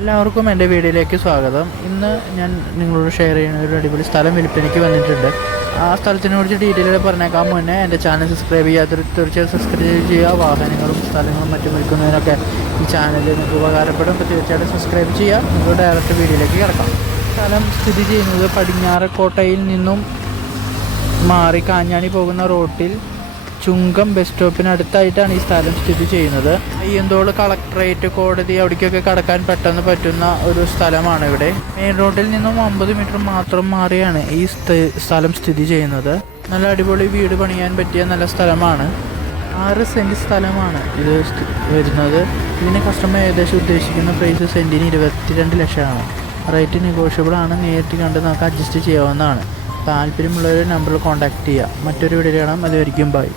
എല്ലാവർക്കും എൻ്റെ വീഡിയോയിലേക്ക് സ്വാഗതം. ഇന്ന് ഞാൻ നിങ്ങളോട് ഷെയർ ചെയ്യുന്ന ഒരു അടിപൊളി സ്ഥലം വിൽപ്പനയ്ക്ക് വന്നിട്ടുണ്ട്. ആ സ്ഥലത്തിനെ കുറിച്ച് ഡീറ്റെയിൽ പറഞ്ഞേക്കാൻ മുന്നേ എൻ്റെ ചാനൽ സബ്സ്ക്രൈബ് ചെയ്യാത്തൊരു തീർച്ചയായും സബ്സ്ക്രൈബ് ചെയ്യുക. വാഹനങ്ങളും സ്ഥലങ്ങളും മറ്റും വിൽക്കുന്നതിനൊക്കെ ഈ ചാനൽ നിങ്ങൾക്ക് ഉപകാരപ്പെടും. അപ്പോൾ തീർച്ചയായിട്ടും സബ്സ്ക്രൈബ് ചെയ്യുക. നമുക്ക് ഡയറക്റ്റ് വീഡിയോയിലേക്ക് കിടക്കാം. സ്ഥലം സ്ഥിതി ചെയ്യുന്നത് പടിഞ്ഞാറക്കോട്ടയിൽ നിന്നും മാറി കാഞ്ഞാണി പോകുന്ന റോട്ടിൽ ചുങ്കം ബസ് സ്റ്റോപ്പിനടുത്തായിട്ടാണ് ഈ സ്ഥലം സ്ഥിതി ചെയ്യുന്നത്. അയ്യന്തോൾ കളക്ടറേറ്റ്, കോടതി അവിടേക്കൊക്കെ കടക്കാൻ പെട്ടെന്ന് പറ്റുന്ന ഒരു സ്ഥലമാണ് ഇവിടെ. മെയിൻ റോഡിൽ നിന്നും 50 മീറ്റർ മാത്രം മാറിയാണ് ഈ സ്ഥലം സ്ഥിതി ചെയ്യുന്നത്. നല്ല അടിപൊളി വീട് പണിയാൻ പറ്റിയ നല്ല സ്ഥലമാണ്. 6 സെൻറ്റ് സ്ഥലമാണ് ഇത് വരുന്നത്. ഇതിന് കസ്റ്റമർ ഏകദേശം ഉദ്ദേശിക്കുന്ന പ്രൈസ് സെൻറ്റിന് 22 ലക്ഷമാണ്. റേറ്റ് നെഗോഷ്യബിൾ ആണ്. നേരിട്ട് കണ്ട് നമുക്ക് അഡ്ജസ്റ്റ് ചെയ്യാവുന്നതാണ്. താല്പര്യമുള്ളവർ നമ്പറിൽ കോൺടാക്റ്റ് ചെയ്യുക. മറ്റൊരു വീഡിയോ കാണാം. അതുവരെയും ബൈ.